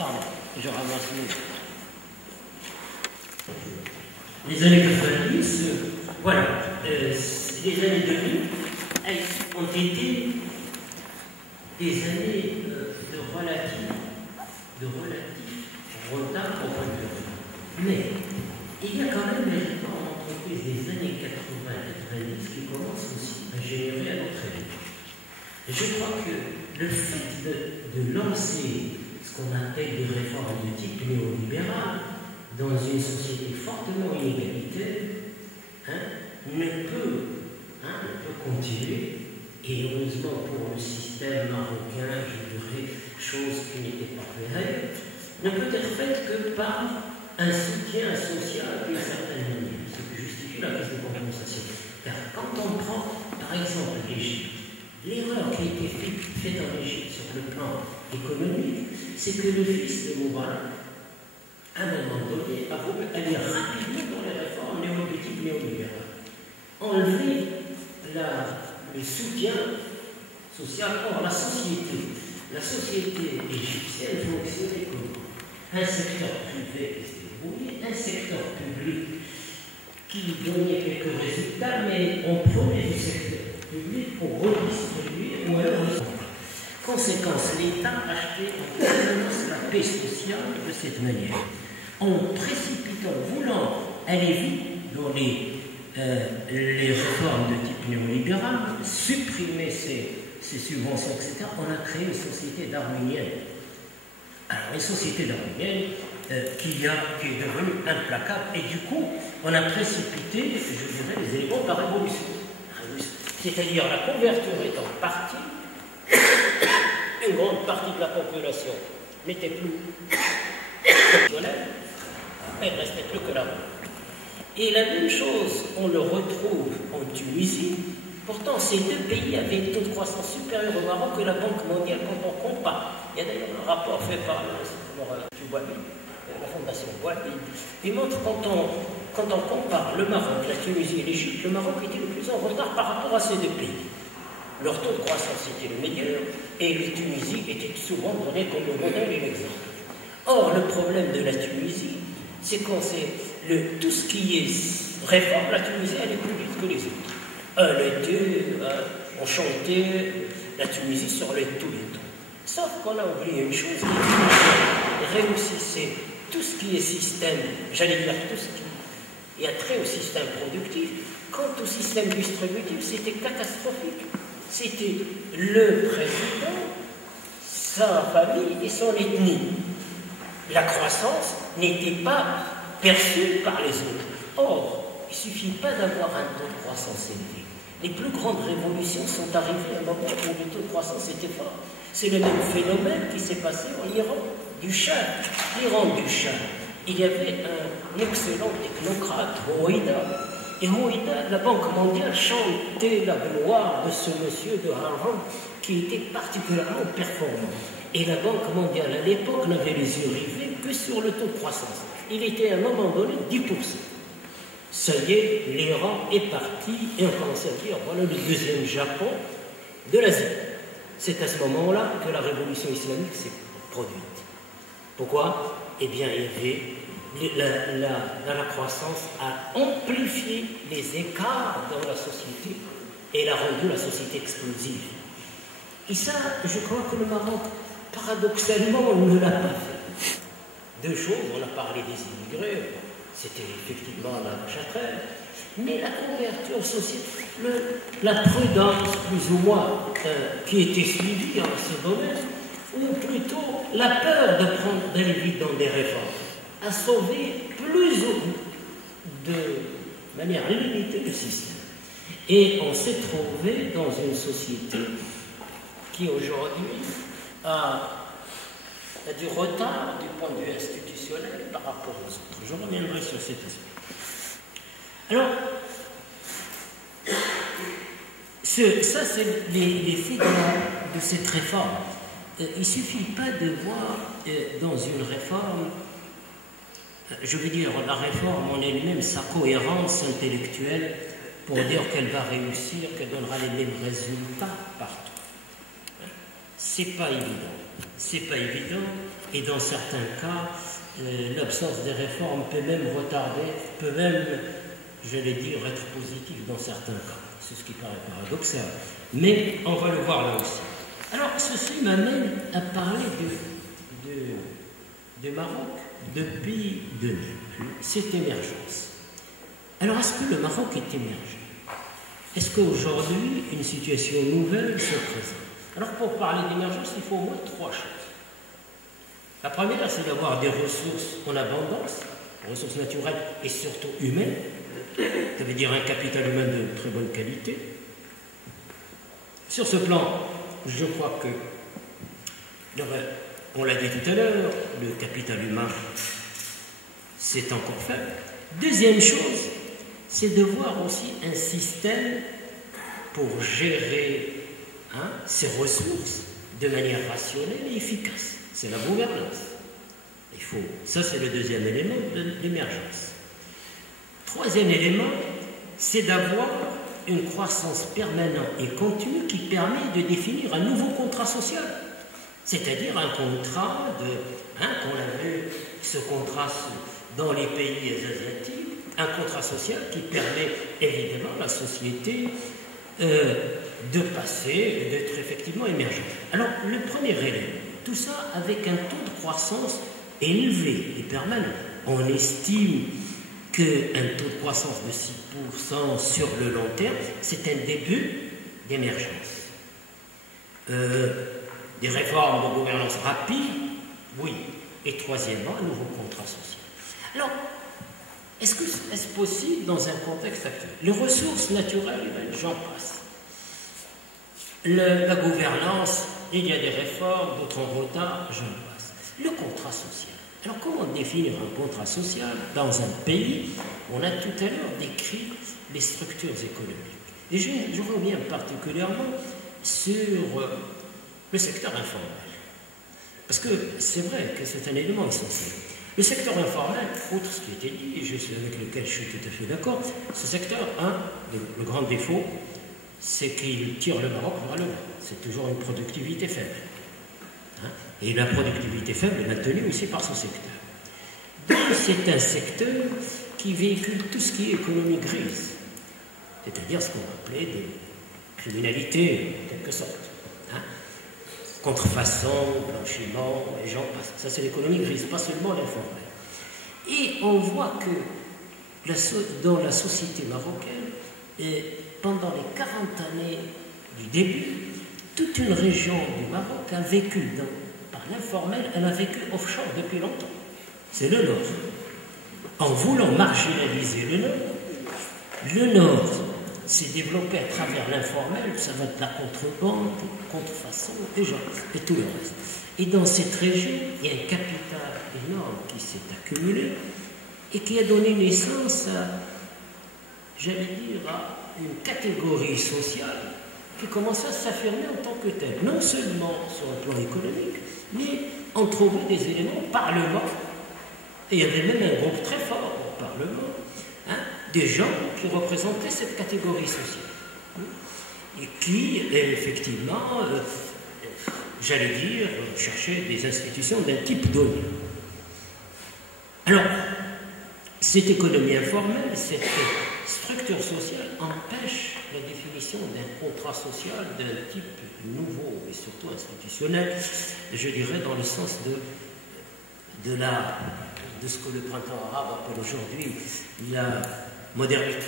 Pardon, je ramasse les années 90, voilà, les années 2000, elles ont été des années de relatif retard au point de vue. Mais il y a quand même les réformes entreprises des années 80-90 qui commencent aussi à générer à notre avis. Et je crois que le fait de lancer ce qu'on appelle des réformes de type néolibéral dans une société fortement inégalitaire ne peut continuer. Et heureusement pour le système marocain, je dirais, chose qui n'était pas pérenne, ne peut être faite que par un soutien social d'une certaine manière, ce qui justifie la crise de compensation. Car quand on prend, par exemple, l'Égypte, l'erreur qui a été faite en Égypte sur le plan économique, c'est que le fils de Moubarak, à un moment donné, a voulu aller rapidement dans les réformes néolibérales. Enlever le soutien social. Or, la société égyptienne fonctionnait comment? Un secteur privé qui s'est débrouillé, un secteur public qui donnait quelques résultats, mais on prenait du secteur public pour redistribuer ou alors conséquence, l'État achetait en permanence la paix sociale de cette manière. En précipitant, voulant aller vite dans les réformes de type néolibéral, supprimer ces subventions, etc., on a créé une société darwinienne. Alors, une société darwinienne qui est devenue implacable, et du coup, on a précipité, je dirais, les éléments de la révolution. C'est-à-dire la couverture étant partie, une grande partie de la population n'était plus fonctionnelle, il ne restait plus que la route. Et la même chose, on le retrouve en Tunisie. Pourtant, ces deux pays avaient un taux de croissance supérieur au Maroc que la Banque mondiale quand on compare. Il y a d'ailleurs un rapport fait par la Fondation Wahbi. Il montre quand on compare le Maroc, la Tunisie et l'Égypte, le Maroc était le plus en retard par rapport à ces deux pays. Leur taux de croissance était le meilleur et la Tunisie était souvent donnée comme le modèle et l'exemple. Or, le problème de la Tunisie, c'est qu'on sait tout ce qui est réforme, la Tunisie, elle est plus vite que les autres. On chantait la Tunisie sur les tous les temps. Sauf qu'on a oublié une chose, réussissait tout ce qui est système, j'allais dire tout ce qui a trait au système productif. Quant au système distributif, c'était catastrophique. C'était le président, sa famille et son ethnie. La croissance n'était pas perçue par les autres. Or, il ne suffit pas d'avoir un taux de croissance élevé. Les plus grandes révolutions sont arrivées à un moment où le taux de croissance était fort. C'est le même phénomène qui s'est passé en Iran du Shah. L'Iran du Shah, il y avait un excellent technocrate, Hoïda. Et Hoïda, la Banque mondiale chantait la gloire de ce monsieur de Harvard qui était particulièrement performant. Et la Banque mondiale, à l'époque, n'avait les yeux rivés que sur le taux de croissance. Il était à un moment donné 10%. Ça y est, l'Iran est parti et on commence à dire, voilà le deuxième Japon de l'Asie. C'est à ce moment-là que la révolution islamique s'est produite. Pourquoi? Eh bien, il y avait la croissance a amplifié les écarts dans la société et elle a rendu la société explosive. Et ça, je crois que le Maroc, paradoxalement, ne l'a pas fait. Deux choses, on a parlé des immigrés, c'était effectivement la châtrelle, mais la couverture sociale, la prudence plus ou moins qui était suivie en ce domaine, ou plutôt la peur d'aller vite dans des réformes, a sauvé plus de manière limitée le système. Et on s'est trouvé dans une société qui aujourd'hui a du retard du point de vue institutionnel par rapport aux autres. Je reviendrai sur cet aspect. Alors, ça c'est l'effet de cette réforme. Il ne suffit pas de voir dans une réforme, je veux dire, la réforme en elle-même, sa cohérence intellectuelle pour dire qu'elle va réussir, qu'elle donnera les mêmes résultats partout. C'est pas évident. c'est pas évident, et dans certains cas, l'absence des réformes peut même retarder, peut même, j'allais dire, être positive dans certains cas. C'est ce qui paraît paradoxal. Mais on va le voir là aussi. Alors, ceci m'amène à parler du Maroc depuis 2000, cette émergence. Alors, est-ce que le Maroc est émergent? Est-ce qu'aujourd'hui, une situation nouvelle se présente? Alors, pour parler d'émergence, il faut au moins 3 choses. La première, c'est d'avoir des ressources en abondance, ressources naturelles et surtout humaines. Ça veut dire un capital humain de très bonne qualité. Sur ce plan, je crois que, on l'a dit tout à l'heure, le capital humain, c'est encore faible. Deuxième chose, c'est de voir aussi un système pour gérer ces ressources de manière rationnelle et efficace. C'est la gouvernance. Ça, c'est le deuxième élément de l'émergence. Troisième élément, c'est d'avoir une croissance permanente et continue qui permet de définir un nouveau contrat social. C'est-à-dire un contrat qu'on a vu, ce contrat dans les pays asiatiques, un contrat social qui permet évidemment à la société de passer, d'être effectivement émergente. Alors, le premier élément, tout ça avec un taux de croissance élevé et permanent. On estime qu'un taux de croissance de 6% sur le long terme, c'est un début d'émergence. Des réformes de gouvernance rapides, oui. Et troisièmement, un nouveau contrat social. Alors, est-ce possible dans un contexte actuel? Les ressources naturelles, j'en passe. La gouvernance, il y a des réformes, d'autres en retard, j'en passe. Le contrat social. Alors, comment définir un contrat social dans un pays? On a tout à l'heure décrit les structures économiques. Et je reviens particulièrement sur le secteur informel. Parce que c'est vrai que c'est un élément essentiel. Le secteur informel, outre ce qui a été dit, et avec lequel je suis tout à fait d'accord, ce secteur, le grand défaut, c'est qu'il tire le Maroc vers le bas. C'est toujours une productivité faible. Et la productivité faible est maintenue aussi par ce secteur. Donc c'est un secteur qui véhicule tout ce qui est économie grise, c'est-à-dire ce qu'on appelait des criminalités, en quelque sorte. Contrefaçon, blanchiment, et j'en passe. Ça, c'est l'économie grise, pas seulement l'informel. Et on voit que dans la société marocaine, pendant les 40 années du début, toute une région du Maroc a vécu par l'informel, elle a vécu offshore depuis longtemps. C'est le Nord. En voulant marginaliser le Nord s'est développé à travers l'informel, ça va être la contrebande, contrefaçon, et tout le reste. Et dans cette région, il y a un capital énorme qui s'est accumulé et qui a donné naissance à, j'allais dire, à une catégorie sociale qui commençait à s'affirmer en tant que telle. Non seulement sur le plan économique, mais on trouvait des éléments au Parlement, et il y avait même un groupe très fort au Parlement, des gens qui représentaient cette catégorie sociale et qui, effectivement, j'allais dire, cherchaient des institutions d'un type donné. Alors, cette économie informelle, cette structure sociale empêche la définition d'un contrat social d'un type nouveau et surtout institutionnel, je dirais dans le sens de ce que le printemps arabe appelle aujourd'hui la modernité.